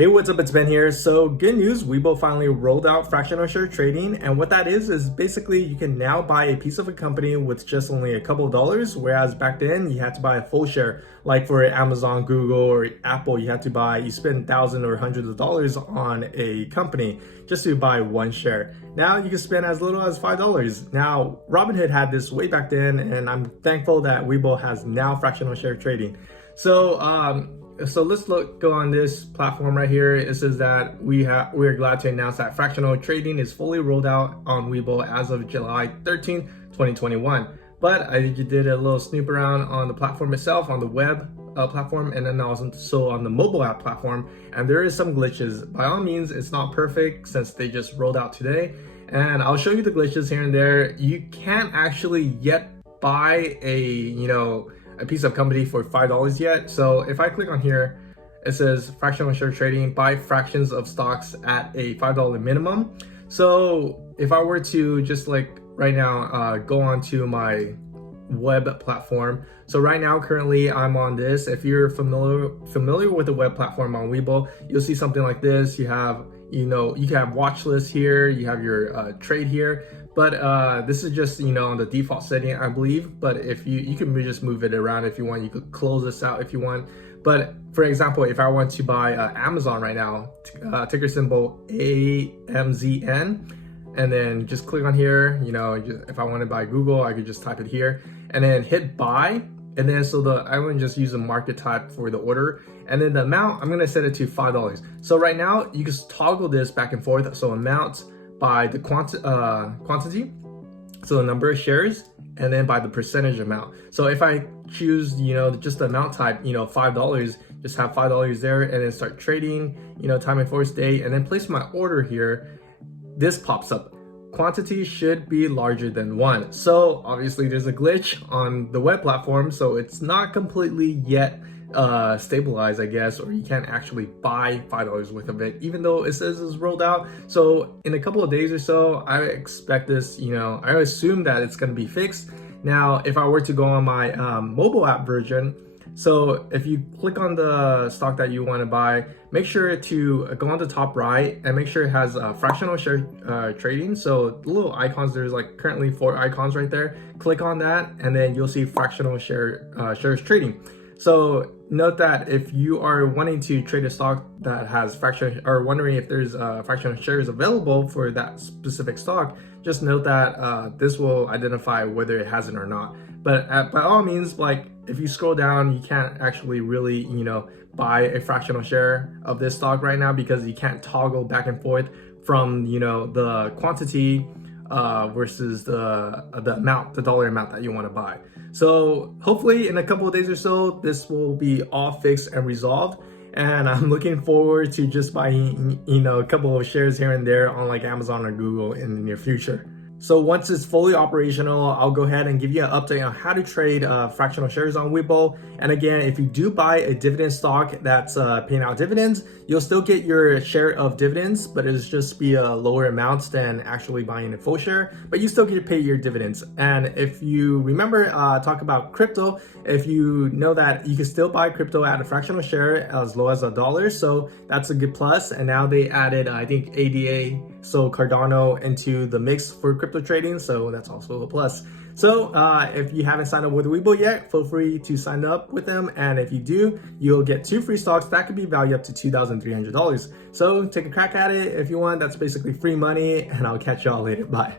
Hey, what's up? It's Ben here. So good news, Webull finally rolled out fractional share trading, and what that is basically you can now buy a piece of a company with just only a couple of dollars, whereas back then you had to buy a full share. Like for Amazon, Google, or Apple, you spend thousands or hundreds of dollars on a company just to buy one share. Now you can spend as little as $5. Now Robinhood had this way back then, and I'm thankful that Webull has now fractional share trading. So let's go on this platform right here. It says that we're glad to announce that fractional trading is fully rolled out on Webull as of July 13th, 2021. But I did a little snoop around on the platform itself, on the web platform, and then also on the mobile app platform, and there is some glitches. By all means, it's not perfect since they just rolled out today, and I'll show you the glitches here and there. You can't actually yet buy a piece of company for $5 yet. So if I click on here, it says fractional share trading, buy fractions of stocks at a $5 minimum. So if I were to just like right now go on to my web platform. So right now currently I'm on this. If you're familiar with the web platform on Webull, you'll see something like this. You have you can have watch lists here, you have your trade here, but this is just on the default setting, I believe. But if you can just move it around if you want. You could close this out if you want. But for example, if I want to buy Amazon right now, ticker symbol AMZN, and then just click on here. If I want to buy Google, I could just type it here and then hit buy. And then I'm gonna just use a market type for the order, and then the amount I'm gonna set it to $5. So right now you can toggle this back and forth. So amount by the quantity, so the number of shares, and then by the percentage amount. So if I choose just the amount type, $5, just have $5 there, and then start trading, time and force date, and then place my order here. This pops up. Quantity should be larger than 1. So obviously there's a glitch on the web platform, so it's not completely yet stabilized, I guess, or you can't actually buy $5 worth of it, even though it says it's rolled out. So in a couple of days or so, I expect this, I assume that it's going to be fixed. Now, if I were to go on my mobile app version, so if you click on the stock that you want to buy, make sure to go on the top right and make sure it has fractional share trading. So the little icons, there's like currently 4 icons right there. Click on that and then you'll see fractional shares trading. So note that if you are wanting to trade a stock that has fractional, or wondering if there's fractional shares available for that specific stock, just note that this will identify whether it has it or not. But by all means, like if you scroll down, you can't actually really, buy a fractional share of this stock right now because you can't toggle back and forth from, the quantity versus the amount, the dollar amount that you want to buy. So hopefully in a couple of days or so, this will be all fixed and resolved. And I'm looking forward to just buying, a couple of shares here and there on like Amazon or Google in the near future. So once it's fully operational, I'll go ahead and give you an update on how to trade fractional shares on Webull. And again, if you do buy a dividend stock that's paying out dividends, you'll still get your share of dividends, but it'll just be a lower amount than actually buying a full share, but you still get paid your dividends. And if you remember, talk about crypto, if you know that you can still buy crypto at a fractional share as low as $1, so that's a good plus. And now they added, I think, ADA, so Cardano, into the mix for crypto trading, so that's also a plus. So if you haven't signed up with Webull yet, feel free to sign up with them, and if you do, you'll get 2 free stocks that could be valued up to $2,300. So take a crack at it if you want. That's basically free money, and I'll catch y'all later. Bye.